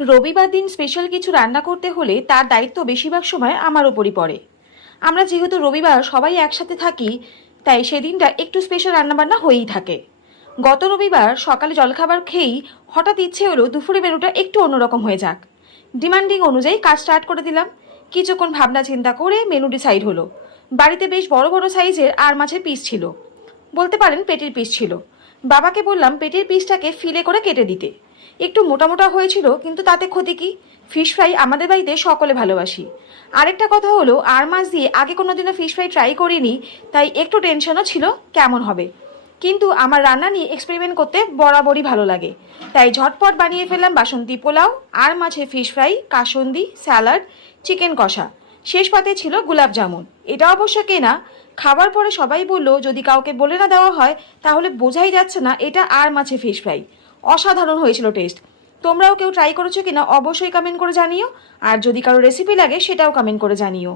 রবিবার দিন স্পেশাল কিছু রান্না করতে হলে তার দায়িত্ব বেশিরভাগ সময় আমার ওপরই পড়ে। আমরা যেহেতু রবিবার সবাই একসাথে থাকি, তাই সেদিনটা একটু স্পেশাল রান্নাবান্না হয়েই থাকে। গত রবিবার সকালে জলখাবার খেয়েই হঠাৎ ইচ্ছে হলো দুপুরে মেনুটা একটু অন্যরকম হয়ে যাক। ডিমান্ডিং অনুযায়ী কাজ স্টার্ট করে দিলাম। কিছুক্ষণ ভাবনা চিন্তা করে মেনু ডিসাইড হলো। বাড়িতে বেশ বড় বড় সাইজের আর মাছের পিস ছিল। বলতে পারেন পেটের পিস ছিল। বাবাকে বললাম পেটের পিসটাকে ফিলে করে কেটে দিতে। একটু মোটা মোটা হয়েছিল, কিন্তু তাতে ক্ষতি কি? ফিশ ফ্রাই আমাদের বাড়িতে সকলে ভালোবাসি। আরেকটা কথা হলো, আর মাছ দিয়ে আগে কোনোদিনও ফিশ ফ্রাই ট্রাই করিনি, তাই একটু টেনশনও ছিল, কেমন হবে? কিন্তু আমার রান্না নিয়ে এক্সপেরিমেন্ট করতে বরাবরই ভালো লাগে। তাই ঝটপট বানিয়ে ফেললাম বাসন্তী পোলাও, আর মাছের fish fry kasundi, salad chicken kosha. শেষ পাতে ছিল গোলাপ জামুন। এটা অবশ্য কেনা। খাবার পরে সবাই বলল, যদি কাউকে বলে না দেওয়া হয়, তাহলে বোঝাই যাচ্ছে না, এটা আর মাছে ফিশ ফ্রাই অসাধারণ হয়েছিল টেস্ট তোমরাও কেউ ট্রাই করেছ কিনা অবশ্যই কমেন্ট করে জানিও। আর যদি কারও রেসিপি লাগে, সেটাও কমেন্ট করে জানিও।